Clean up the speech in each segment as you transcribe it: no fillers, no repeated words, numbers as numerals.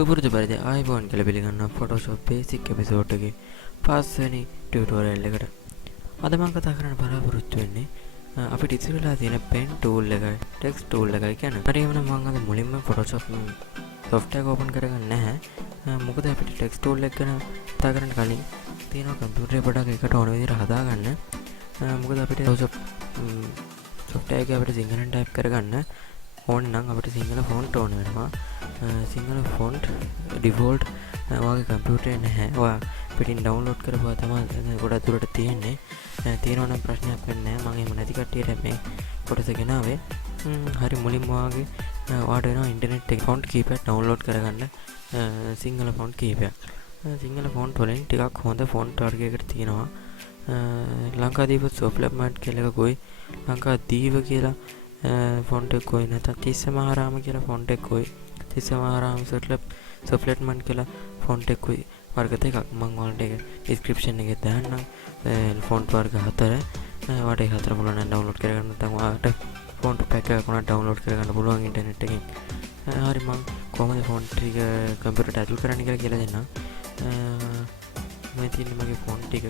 සුපුරුදු පරිදි ආයිබෝන් කියලා පිළිගන්නවා Photoshop Basic episode එකේ පස්වෙනි tutorial එකට. අද මම කතා කරන්න බලාපොරොත්තු වෙන්නේ අපිට ඉතිරි වෙලා තියෙන pen tool එකයි text tool එකයි ගැන. හරියම නම් මම අද මුලින්ම Photoshop software එක open කරගන්නේ නැහැ. මොකද අපිට text tool එක ගැන කතා කරන්න කලින් තියෙනවා computer එක පොඩක් එකට ඕන විදිහට හදාගන්න. මොකද අපිට Photoshop software එක අපිට සිංහලෙන් type කරගන්න ඕන නම් අපිට සිංහල font ඕන වෙනවා. සිංහල font default ඔයාගේ කම්පියුටරේ නැහැ. ඔයා පිටින් download කරපුවා තමයි ගොඩක් දුරට තියෙන්නේ. තියෙනවා නම් ප්‍රශ්නයක් වෙන්නේ නැහැ. මම එහෙම නැති කට්ටියට මේ කොටස ගෙනාවේ. හරි මුලින්ම ඔයාට වෙනවා ඉන්ටර්නෙට් එකේ font කීපයක් download කරගන්න. සිංහල font කීපයක්. සිංහල font වලින් ටිකක් හොඳ font වර්ගයකට තියෙනවා. ලංකාදීප සොෆ්ට්ලැප්මැට් කියලා එකකුයි ලංකාදීප කියලා ෆොන්ට් එකකුයි නැත්නම් තිස්ස මහරාම කියලා ෆොන්ට් එකකුයි තිස්ස මහරාම සොෆ්ට්ලැප්මැට් කියලා ෆොන්ට් එකකුයි වර්ග දෙකක් මම ඔයාලට ඒක ඩිස්ක්‍රිප්ෂන් එකේ දාන්නම්. ෆොන්ට් වර්ග 4 ඔයාලට ඒ 4 පුළුවන් නම් ඩවුන්ලෝඩ් කරගන්න නැත්නම් ඔයාලට ෆොන්ට් පැක් එකක් උනා ඩවුන්ලෝඩ් කරගන්න පුළුවන් ඉන්ටර්නෙට් එකෙන්. හරි මම කොහොමද ෆොන්ට් ටික කම්පියුටරට ඇතුල් කරන්න කියලා දෙන්නම්. මම තියෙන්නේ මගේ ෆොන්ට් ටික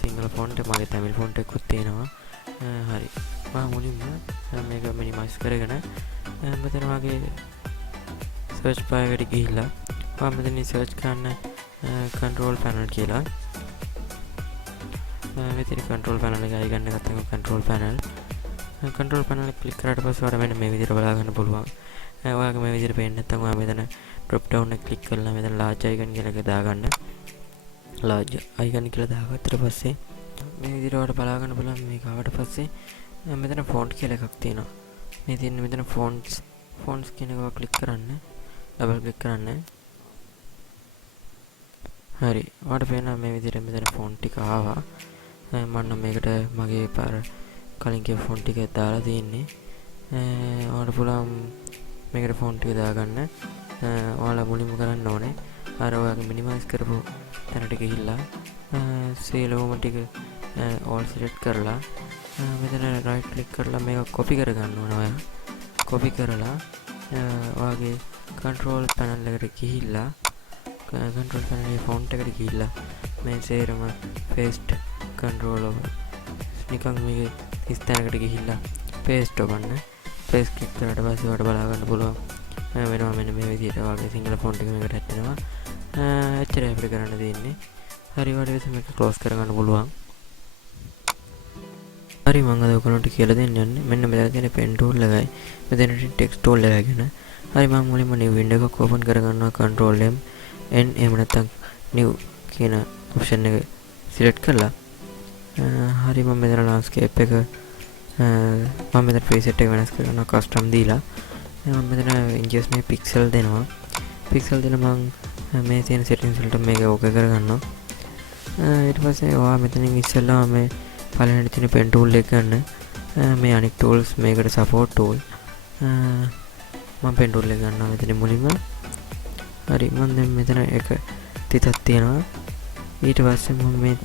සිංහල ෆොන්ට් එක මගේ තමිල් ෆොන්ට් එකකුත් තියෙනවා. හරි මම මුලින්ම මේක මිනිමයිස් කරගෙන මෙතන වගේ සර්ච් බාර් එකට ගිහිල්ලා මම මෙතන සර්ච් කරන්න control panel කියලා මෙතන control panel එක අයිකන් එකක් තමයි control panel එක ක්ලික් කරාට පස්සේ ඔයාලා මෙන්න මේ විදිහට බලා ගන්න පුළුවන්. ඔයාලගේ මේ විදිහට පේන්නේ නැත්නම් ඔයා මෙතන drop down එක ක්ලික් කරලා මෙතන large icon කියලා එක දාගන්න. large icon කියලා දාගත්තට පස්සේ මේ විදිහට ඔයාලට බලා ගන්න පුළුවන්. මේක ආවට පස්සේ මෙතන font කියලා එකක් තියෙනවා. මේ තියෙන්නේ මෙතන fonts කියන එක ක්ලික් කරන්න. ඩබල් ක්ලික් කරන්න. හරි. ඔයාලට පේනවා මේ විදිහට මෙතන font ටික ආවා. මම නම් මේකට මගේ පාර කලින් කිය font ටික දාලා තියෙන්නේ. ඔයාලට පුළුවන් මේකට font ටික දාගන්න. ඔයාලා මුලින්ම කරන්න ඕනේ අර ඔයාගේ මිනිමයිස් කරපු තැනට ගිහිල්ලා සීලෝම ටික all select කරලා මෙතන right click කරලා මේක copy කරගන්න ඕන. ඔයා copy කරලා ඔයාගේ control panel එකට ගිහිල්ලා control panel එකේ font එකට ගිහිල්ලා මේ සේරම paste control නිකන් මේ ස්ථානකට ගිහිල්ලා paste ඔබන්න. paste click කරාට පස්සේ ඔයාලට බලා ගන්න පුළුවන් වෙනවා මෙන්න මේ විදිහට ඔයාගේ සිංහල font එක මේකට ඇටෙනවා. එච්චරයි අපිට කරන්න තියෙන්නේ. හරි ඔයාලට මේක close කරගන්න පුළුවන්. හරි මම අද ඔයගොල්ලන්ට කියලා දෙන්න යන්නේ මෙන්න මෙතන තියෙන pen tool එකයි මෙතන text tool එක ගැන. හරි මම මුලින්ම new window එකක් open කරගන්නවා control M N එහෙම නැත්නම් new කියන option එක select කරලා හරි මම මෙතන landscape එක මම මෙතන preset එක වෙනස් කරනවා custom දීලා මම මෙතන inches මේ pixel දෙනවා. pixel දෙලා මම මේ තියෙන settings වලට මේක ඕකේ කරගන්නවා. ඊට පස්සේ ඔයා මෙතනින් ඉස්සෙල්ලා මේ පළවෙනි තියෙන pen tool එක ගන්න. මේ අනික් tools මේකට support tool මම pen tool එක ගන්නවා මෙතන මුලින්ම. හරි මම දැන් මෙතන එක තිතක් තියෙනවා. ඊට පස්සේ මම මේ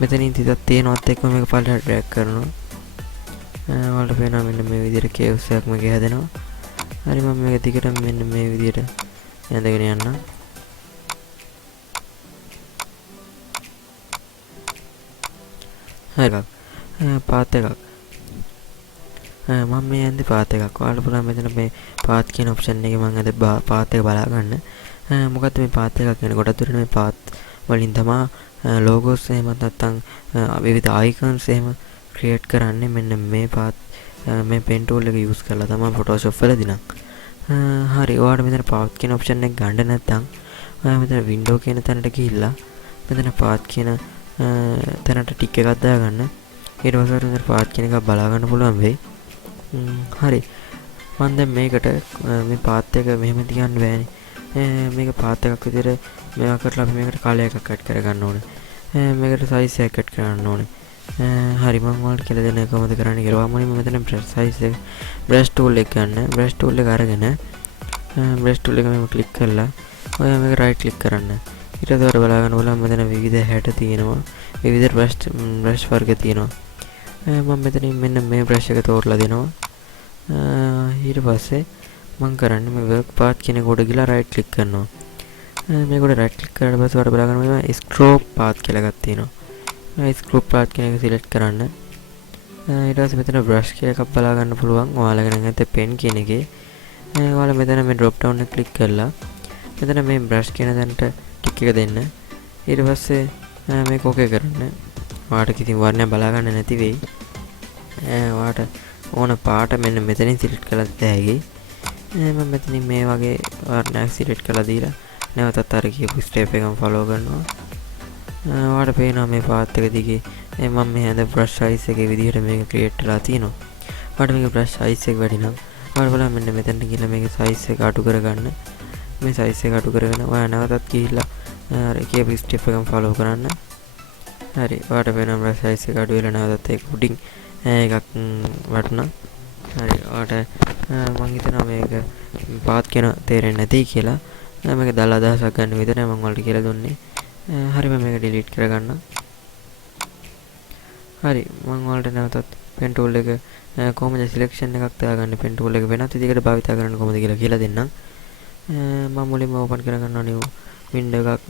මෙතනින් තිතක් තියෙනවත් එක්ක මේක පළලට drag කරනවා. ඔයාලට පේනවා මෙන්න මේ විදිහට caves එකක් මේක හැදෙනවා. හරි මම මේක දිගට මෙන්න මේ විදිහට ඇඳගෙන යන්න. හරි පාත් එකක් මම මේ යන්නේ පාත් එකක්. ඔයාලට පුළුවන් මෙතන මේ පාත් කියන ඔප්ෂන් එකේ මම අද පාත් එක බලා ගන්න. මොකද මේ පාත් එකක් කියන්නේ ගොඩක් දුරට මේ පාත් වලින් තමයි logos එහෙම නැත්නම් විවිධ icons එහෙම create කරන්නේ. මෙන්න මේ පාත් මේ pen tool එක use කරලා තමයි Photoshop වලදී නම්. හරි ඔයාලට මෙතන පාත් කියන ඔප්ෂන් එක ගන්න නැත්නම් ඔයා මෙතන window කියන තැනට ගිහිල්ලා මෙතන පාත් කියන තැනට ටික් එකක් දාගන්න. ඊට පස්සේ ඔයාලට පාත් කියන එක බලා ගන්න පුළුවන් වෙයි. හරි මම දැන් මේකට මේ පාත් එක මෙහෙම තියන්න බෑනේ. මේක පාත් එකක් විදිහට මේවා කරලා අපි මේකට කලර් එකක් ඇඩ් කරගන්න ඕනේ. මේකට size එකක් ඇඩ් කරන්න ඕනේ. හරි මම ඔයාලට කියලා දෙන්න කොහොමද කරන්න කියලා. මම මෙතන brush size එක brush tool එක ගන්න. brush tool එක අරගෙන brush tool එක මෙහෙම ක්ලික් කරලා ඔයා මේක right click කරන්න. ඊට පස්සේ ඔයාලට බලා ගන්න ඕන මෙතන විවිධ හැඩ තියෙනවා. විවිධ brush වර්ග තියෙනවා. මම මෙතනින් මෙන්න මේ brush එක තෝරලා දෙනවා. ඊට පස්සේ මම කරන්නේ මේ work path කියන කොට ගිහලා right click කරනවා. මේකට රයිට් ක්ලික් කරලා පස්සේ ඔයාලට බලා ගන්න මේ ස්ක්‍රෝප් පාත් කියලා එකක් තියෙනවා. මේ ස්ක්‍රෝප් පාත් කියන එක සිලෙක්ට් කරන්න. ඊට පස්සේ මෙතන බ්‍රෂ් කියලා එකක් බලා ගන්න පුළුවන්. ඔයාලගේ නම් නැත්නම් පෙන් කියන එකේ. ඔයාලා මෙතන මේ drop down එක ක්ලික් කරලා මෙතන මේ බ්‍රෂ් කියන තැනට ටික් එක දෙන්න. ඊට පස්සේ මේක ඕකේ කරන්න. ඔයාලට කිසිම වර්ණයක් බලා ගන්න නැති වෙයි. ඔයාලට ඕන පාට මෙන්න මෙතනින් සිලෙක්ට් කරලා දෙහැකි. මම මෙතනින් මේ වගේ වර්ණයක් සිලෙක්ට් කරලා දීලා නැවතත් අර කියපු ස්ටෙප් එකම ෆලෝ කරනවා. ඔයාලට පේනවා මේ පාත් එක දිගේ මම මේ හඳ බ්‍රෂ් සයිස් එකේ විදිහට මේක ක්‍රියේට් කරලා තිනවා. ඔයාලට මේක බ්‍රෂ් සයිස් එක වැඩි නම් ඔයාලා බලන්න මෙන්න මෙතනට ගිහලා මේකේ සයිස් එක අඩු කරගන්න. මේ සයිස් එක අඩු කරගෙන ඔයා නැවතත් ගිහිල්ලා අර කියපු ස්ටෙප් එකම ෆලෝ කරන්න. හරි. ඔයාලට පේනවා බ්‍රෂ් සයිස් එක අඩු වෙලා නැවතත් ඒක උඩින් එකක් වටනවා. හරි. ඔයාලට මම හිතනවා මේක පාත් කියන තේරෙන්නේ නැති කියලා. මේක දාලා අදහසක් ගන්න විතරයි මම ඔයාලට කියලා දුන්නේ. හරි මම මේක ඩිලීට් කරගන්නම්. හරි මම ඔයාලට නැවතත් pen tool එක කොහොමද selection එකක් දාගන්නේ pen tool එක වෙනත් විදිහකට භාවිත කරන්න කොහොමද කියලා දෙන්නම්. මම මුලින්ම open කරගන්නවා new window එකක්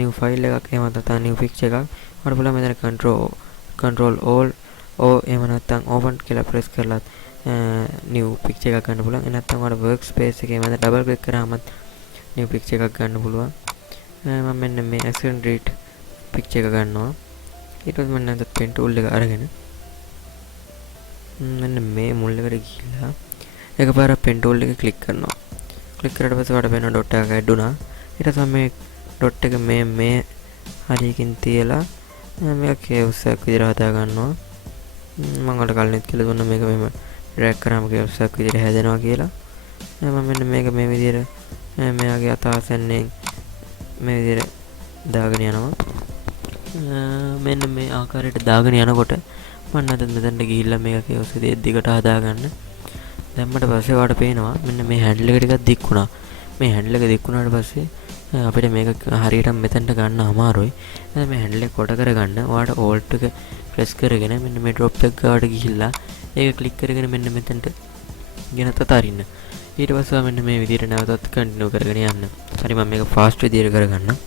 new file එකක් එහෙම නැත්නම් new picture එකක්. ඔයාලට බලන්න මෙතන control all එහෙම නැත්නම් open කියලා press කරලා new picture එකක් ගන්න පුළුවන්. නැත්නම් ඔයාලට workspace එකේ මම double click කරාම new picture එකක් ගන්න පුළුවන්. මම මෙන්න මේ accident delete picture එක ගන්නවා. ඊට පස්සේ මම නැවත pen tool එක අරගෙන මෙන්න මේ මුල් එකට ගිහිල්ලා එකපාරක් pen tool එක ක්ලික් කරනවා. ක්ලික් කරලා පස්සේ ඔයාලට වෙන dot එකක් ඇඩ් වුණා. ඊට පස්සේ මේ dot එක මේ හරියකින් තියලා මේක කේව්ස් එකක් විදිහට හදා ගන්නවා. මම ඔයාලට කලින්ත් කියලා දුන්නා මේක මෙහෙම drag කරාම කේව්ස් එකක් විදිහට හැදෙනවා කියලා. මම මෙන්න මේක මේ විදිහට මෙයාගේ අතහසෙන්නේ මේ විදිහට දාගෙන යනවා. මෙන්න මේ ආකාරයට දාගෙන යනකොට මම නැත්නම් මෙතනට ගිහිල්ලා මේක කේව්ස් විදිහට දිගට හදාගන්න. දැම්මට පස්සේ ඔයාලට පේනවා මෙන්න මේ හැන්ඩල් එක ටිකක් දික් වුණා. මේ හැන්ඩල් එක දික් වුණාට පස්සේ අපිට මේක හරියට මෙතනට ගන්න අමාරුයි. එහෙනම් මේ හැන්ඩල් එක කොට කරගන්න ඔයාලට alt එක press කරගෙන මෙන්න මේ drop එක ගාවට ගිහිල්ලා ඒක ක්ලික් කරගෙන මෙන්න මෙතනට ගෙනත් අතාරින්න. ඊට පස්සේ මෙන්න මේ විදිහට නැවතත් කන්ටිනියු කරගෙන යන්න. හරි මම මේක ෆාස්ට් විදිහට කරගන්නම්.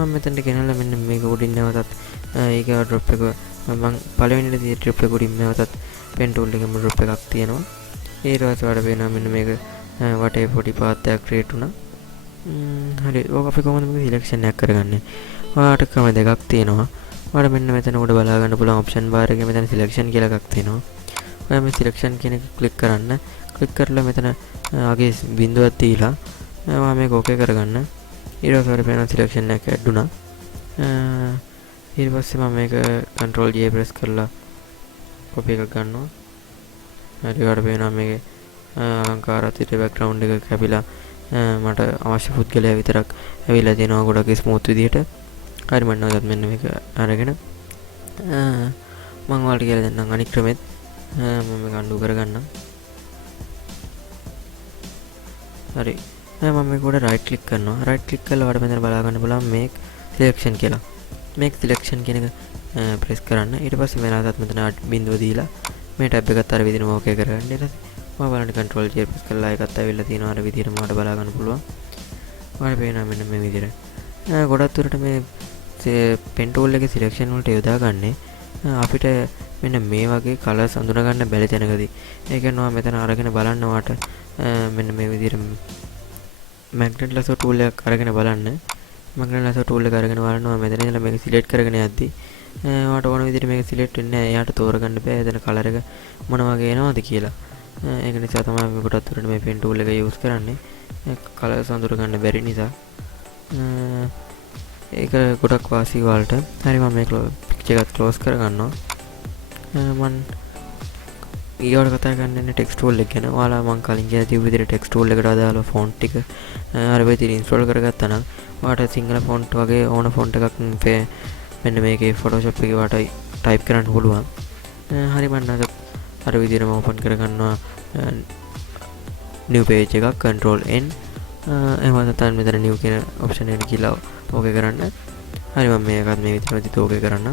මම මෙතනට ගෙනල්ලා මෙන්න මේක උඩින් නැවතත් ඒක drop එක මම පළවෙනිට තිය drop එක උඩින් නැවතත් pen tool එකෙම drop එකක් තියෙනවා. ඊට පස්සේ වඩ වෙනවා මෙන්න මේක වටේ පොඩි පාත් එකක් create වුණා. හරි ඕක අපි කොහොමද මේක selection එකක් කරගන්නේ? ඔයාලට ක්‍රම දෙකක් තියෙනවා. ඔයාලා මෙන්න මෙතන උඩ බලා ගන්න පුළුවන් option bar එකේ මෙතන selection කියලා එකක් තියෙනවා. ඔයා මේ selection කියන එක click කරන්න. click කරලා මෙතන ආගේ බිඳුවක් දීලා මම මේක okay කරගන්න. ඊට පස්සේ වෙන selection එකක් ඇඩ් වුණා. ඊට පස්සේ මම මේක control J press කරලා copy එකක් ගන්නවා. හරි වඩ පේනවා මේකේ අලංකාරات background එක කැපිලා මට අවශ්‍ය පුද්ගලයා විතරක් ඇවිල්ලා දෙනවා ගොඩක් ස්මූත් විදියට. හරි මම නේද මෙන්න මේක අරගෙන මම ඔයාලට කියලා දෙන්නම් අනිත් ක්‍රමෙත් මම මේක අන්ඩු කරගන්නම්. හරි මම මේක උඩ right click කරනවා. right click කරලා ඔයාලට මෙතන බලා ගන්න පුළුවන් make selection කියලා. make selection කියන එක press කරන්න. ඊට පස්සේ වෙනදාත් මෙතන බිඳුව දීලා මේ tab එකත් අර විදිහම okay කරගන්න. ඊට පස්සේ මම බලන්න control J press කරලා ඒකත් ඇවිල්ලා තියෙනවා අර විදිහට මට බලා ගන්න පුළුවන්. ඔයාලට පේනවා මෙන්න මේ විදිහට. ගොඩක් දුරට මේ pen tool එකේ selection වලට යොදා ගන්නේ අපිට මෙන්න මේ වගේ කලර්ස් අඳුන ගන්න බැරි තැනකදී ඒ කියනවා මෙතන අරගෙන බලන්න වාට මෙන්න මේ විදිහට මැග්නට් ලැසෝ ටූල් එකක් අරගෙන බලන්න. මැග්නට් ලැසෝ ටූල් එක අරගෙන බලනවා මෙතන ඉඳලා මේක සිලෙක්ට් කරගෙන යද්දී වාට ඕන විදිහට මේක සිලෙක්ට් වෙන්නේ නැහැ. එයාට තෝරගන්න බෑ එතන කලර් එක මොන වගේ එනවද කියලා. ඒක නිසා තමයි අපි කොටත් උඩට මේ පෙන් ටූල් එක යූස් කරන්නේ. කලර්ස් අඳුර ගන්න බැරි නිසා. ඒක ගොඩක් වාසි වලට. හරි මම මේ පික්චර් එකත් ක්ලෝස් කරගන්නවා. මම ඊළඟට කතා කරන්නේ ටෙක්ස්ට් ටූල් එක ගැන. ඔයාලා මම කලින් කියන තිබු විදිහට ටෙක්ස්ට් ටූල් එකට අදාළ ෆොන්ට් ටික අර විදිහට ඉන්ස්ටෝල් කරගත්තා නම් ඔයාලට සිංහල ෆොන්ට් වගේ ඕන ෆොන්ට් එකක් මෙන්න මේකේ Photoshop එකේ ඔයාලට ටයිප් කරන්න පුළුවන්. හරි මම අර විදිහටම ඕපන් කරගන්නවා new page එකක් control n එහෙම නැත්නම් මෙතන new කියන ඔප්ෂන් එකට ගිහලා ඕකේ කරන්න. හරි මම මේකත් මේ විදිහට ඕකේ කරන්න.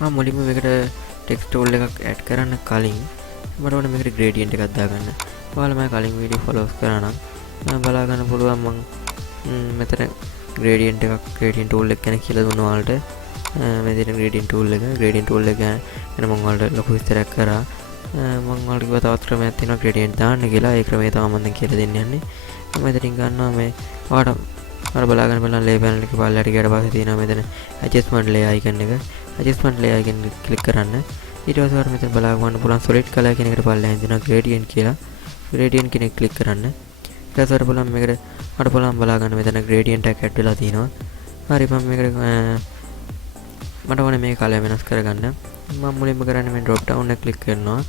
මම මුලින්ම මේකට ටෙක්ස්ට් ටූල් එකක් ඇඩ් කරන්න කලින් මට ඕනේ මේකට gradient එකක් දාගන්න. ඔයාලා මම කලින් වීඩියෝ ෆලෝස් කරා නම් බලා ගන්න පුළුවන් මම මෙතන gradient tool එක ගැන කියලා දුන්නා ඔයාලට. මේ විදිහට gradient tool එක ගැන මම ඔයාලට ලොකු විස්තරයක් කරා. මම ඔයාලට කිව්වා තවත් ක්‍රමයක් තියෙනවා gradient දාන්න කියලා. ඒ ක්‍රමය තමයි මම දැන් කියලා දෙන්න යන්නේ. මම මෙතනින් ගන්නවා මේ ඔයාලට අර බලා ගන්න බලන්න layer panel එකේ පල්ලයට ගියට පස්සේ තියෙනවා මෙතන adjustment layer icon එක. adjustment layer icon එක ක්ලික් කරන්න. ඊට පස්සේ ඔයාලට මෙතන බලා ගන්න පුළුවන් solid color කියන එකට පල්ලෙන් දෙනවා gradient කියලා. gradient කියන එක ක්ලික් කරන්න. ඊට පස්සේ ඔයාලට බලන්න මේකට අර බලන්න බලා ගන්න මෙතන gradient එකක් ඇඩ් වෙලා තියෙනවා. හරි මම මේකට මට ඕනේ මේ කලර් වෙනස් කරගන්න. මම මුලින්ම කරන්නේ මේ drop down එක ක්ලික් කරනවා.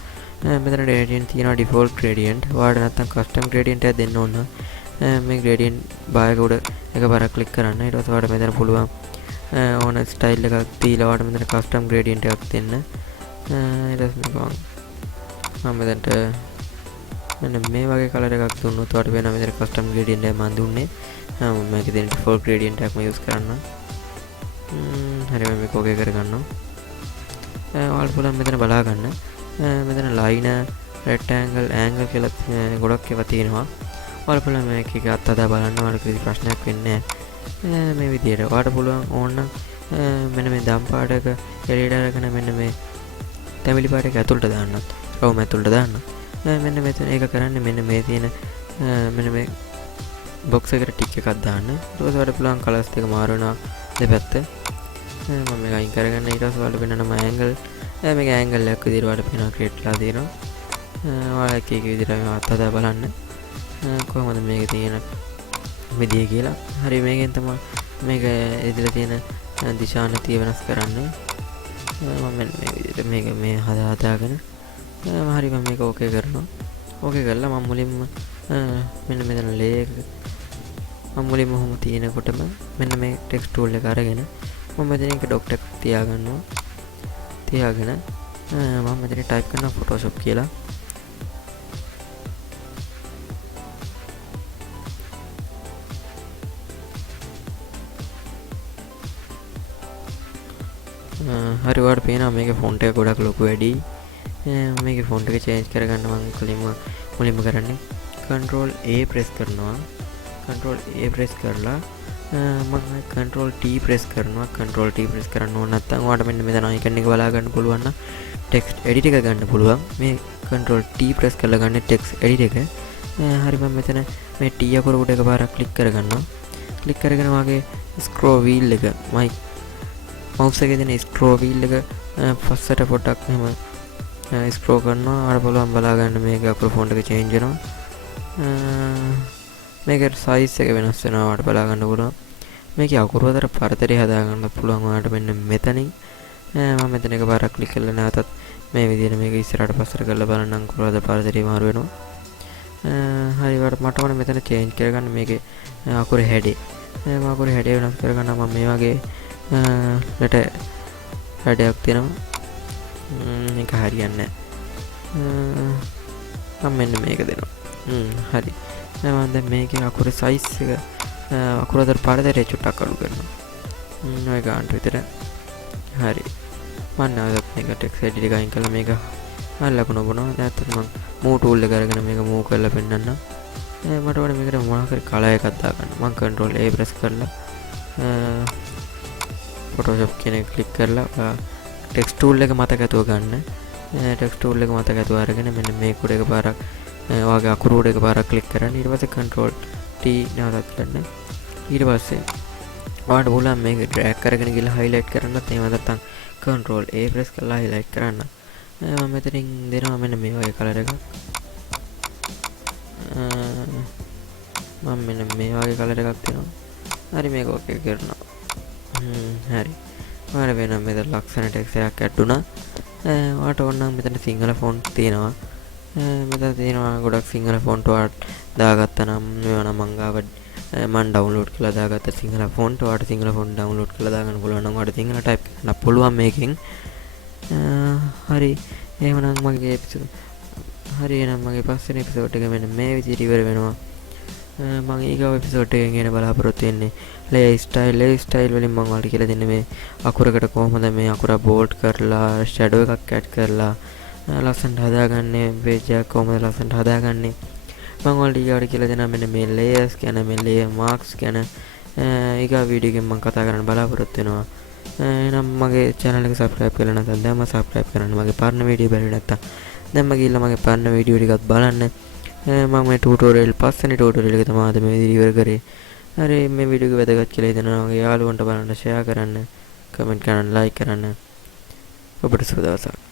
මෙතන gradient තියෙනවා default gradient. ඔයාලට නැත්තම් custom gradient එකක් දෙන්න ඕන. මේ gradient bar එක උඩ එකපාරක් ක්ලික් කරන්න. ඊට පස්සේ ඔයාලට මෙතන පුළුවන් ඕන ස්ටයිල් එකක් දීලා ඔයාලට මෙතන custom gradient එකක් දෙන්න. ඊට පස්සේ මම මෙතනට මෙන්න මේ වගේ කලර් එකක් දුන්නොත් ඔයාලට වෙනවා මෙතන custom gradient එක මම දුන්නේ. මම මේකේ දෙන default gradient එකක්ම use කරනවා. හරි මම මේක ඕකේ කරගන්නවා. ඔයාලට පුළුවන් මෙතන බලා ගන්න. මෙතන line rectangle angle කියලා ගොඩක් ඒවා තියෙනවා. ඔයාලට පුළුවන් මේක එක අත්හදා බලන්න. ඔයාලට කිසි ප්‍රශ්නයක් වෙන්නේ නැහැ. මේ විදිහට ඔයාලට පුළුවන් ඕන මෙන්න මේ දම් පාට එක එළියට අරගෙන මෙන්න මේ තැඹිලි පාට එක ඇතුළට දාන්නත් රවුම ඇතුළට දාන්න. මෙන්න මෙතන ඒක කරන්නේ මෙන්න මේ තියෙන මෙන්න මේ box එකට ටික් එකක් දාන්න. ඊට පස්සේ ඔයාලට පුළුවන් කලර්ස් දෙක මාරු වෙනවා දෙපැත්ත. මම මේක අයින් කරගන්න. ඊට පස්සේ ඔයාලට වෙනම angle මේක angle එකක් විදිහට ඔයාලට පේනවා create වෙලා තියෙනවා. ඔයාලා එක එක විදිහට අත්හදා බලන්න කොහොමද මේකේ තියෙන විදිය කියලා. හරි මේකෙන් තමයි මේක ඉදිරියට තියෙන දිශානතිය වෙනස් කරන්නේ. මම මෙන්න මේ විදිහට මේක මේ හදාගෙන හරි මම මේක ඕකේ කරනවා. ඕකේ කරලා මම මුලින්ම මෙන්න මෙතන ලේ එක මම මුලින්ම ඔහොම තියෙනකොටම මෙන්න මේ ටෙක්ස්ට් ටූල් එක අරගෙන මම මෙතන එක ඩොට් එකක් තියාගන්නවා. තියාගෙන මම මෙතන ටයිප් කරනවා Photoshop කියලා. හරි ඔයාලට පේනවා මේකේ ෆොන්ට් එක ගොඩක් ලොකු වැඩි. මේකේ ෆොන්ට් එක චේන්ජ් කරගන්න මම මුලින්ම කරන්නේ control A press කරනවා. control A press කරලා මම control T press කරනවා. control T press කරන්න ඕන නැත්නම් ඔයාලට මෙන්න මෙතන icon එක බලා ගන්න පුළුවන් නම් text edit එක ගන්න පුළුවන්. මේ control T press කරලා ගන්න text edit එක. හරි මම මෙතන මේ T අකුර උඩ එකපාරක් ක්ලික් කරගන්නවා. ක්ලික් කරගෙන වාගේ scroll wheel එක mouse එකේ තියෙන scroll wheel එක පස්සට පොඩ්ඩක් එහෙම ස්ක්‍රෝල් කරනවා. අර බලන්න බලා ගන්න මේක අකුරු ෆොන්ට් එක චේන්ජ් වෙනවා. මේකේ සයිස් එක වෙනස් වෙනවා. ඔයාලට බලා ගන්න පුළුවන්. මේකේ අකුරු අතර පරතරය හදා ගන්න පුළුවන්. ඔයාලට මෙන්න මෙතනින් මම මෙතන එකපාරක් ක්ලික් කරලා නැවතත් මේ විදිහට මේක ඉස්සරහට පස්සට කරලා බලන්න අකුරු අතර පරතරය මාරු වෙනවා. හරි මට ඕනේ මෙතන චේන්ජ් කරගන්න මේකේ අකුරු හැඩේ. මම අකුරු හැඩේ වෙනස් කරගන්න මම මේ වගේ ලෙටර් හැඩයක් තියෙනවා. මේක හරියන්නේ නැහැ. මම මෙන්න මේක දෙනවා. හරි. මම දැන් මේකේ අකුරේ සයිස් එක අකුර අතර පරතරය චුට්ටක් අඩු කරනවා. ඔය ගන්නට විතර. හරි. මම නැවතත් මේක ටෙක්ස්ට් එඩිට් එක අයින් කරලා මේක අල්ලගෙන බොනවා. නැත්නම් මම මූව් ටූල් එක අරගෙන මේක මූව් කරලා පෙන්නන්නම්. මට ඕනේ මේකට මොනවා හරි කලර් එකක් දාගන්න. මම control A press කරලා Photoshop කියන එක ක්ලික් කරලා ටෙක්ස්ට් ටූල් එක මතක ඇතුව ගන්න. ටෙක්ස්ට් ටූල් එක මතක ඇතුව අරගෙන මෙන්න මේ කුඩ එක පාරක් ඔයාගේ අකුරු උඩ එක පාරක් ක්ලික් කරන්න. ඊට පස්සේ control T නැවතත් කරන්න. ඊට පස්සේ ඔයාලට පුළුවන් මේක ඩ්‍රැග් කරගෙන ගිහලා highlight කරන්නත් එහෙම නැත්නම් control A press කරලා highlight කරන්න. මම මෙතනින් දෙනවා මෙන්න මේ වගේ කලර් එකක්. මම මෙන්න මේ වගේ කලර් එකක් දෙනවා. හරි මේක ඕකේ කරනවා. හරි. ඔයාලා වෙන මෙතන ලක්ෂණ ටෙක්ස්ට් එකක් ඇඩ් වුණා. ඔයාලට ඕන නම් මෙතන සිංහල ෆොන්ට් තියෙනවා. මෙතන තියෙනවා ගොඩක් සිංහල ෆොන්ට් ඔයාලට දාගත්තා නම් මේවා නම් මම ඩවුන්ලෝඩ් කරලා දාගත්ත සිංහල ෆොන්ට්. ඔයාලට සිංහල ෆොන්ට් ඩවුන්ලෝඩ් කරලා දාගන්න පුළුවන් නම් ඔයාලට සිංහල ටයිප් කරන්න පුළුවන් මේකෙන්. හරි. එහෙමනම් මගේ එපිසෝඩ් හරි එහෙනම් මගේ පස්වෙනි එපිසෝඩ් එක මෙන්න මේ විදිහට ඉවර වෙනවා. මම ඊගාව එපිසෝඩ් එකෙන් එන බලාපොරොත්තු වෙන්නේ ලේ ස්ටයිල් වලින් මම ඔයාලට කියලා දෙන්නේ මේ අකුරකට කොහොමද මේ අකුර බෝල්ඩ් කරලා ෂැඩෝ එකක් ඇඩ් කරලා ලස්සනට හදාගන්නේ, පේජ් එක කොහොමද ලස්සනට හදාගන්නේ මම ඔයාලට ඊගාවට කියලා දෙනවා. මෙන්න මේ ලේයර්ස් ගැන, මේ ලේයර් මාක්ස් ගැන ඊගාව වීඩියෝ එකෙන් මම කතා කරන්න බලාපොරොත්තු වෙනවා. එහෙනම් මගේ channel එක subscribe කරලා නැත්නම් දැන්ම subscribe කරන්න. මගේ පරණ වීඩියෝ බලන්න නැත්නම් දැන්ම ගිහලා මගේ පරණ වීඩියෝ ටිකත් බලන්න. මම මේ ටියුටෝරියල් පස්වෙනි ටියුටෝරියල් එක තමයි අද මේ විදිහට ඉවර කරේ. හරි මේ වීඩියෝ එක වැදගත් කියලා හිතනවා. මගේ යාළුවන්ට බලන්න, ෂෙයා කරන්න, කමෙන්ට් කරන්න, ලයික් කරන්න. ඔබට සුබ දවසක්.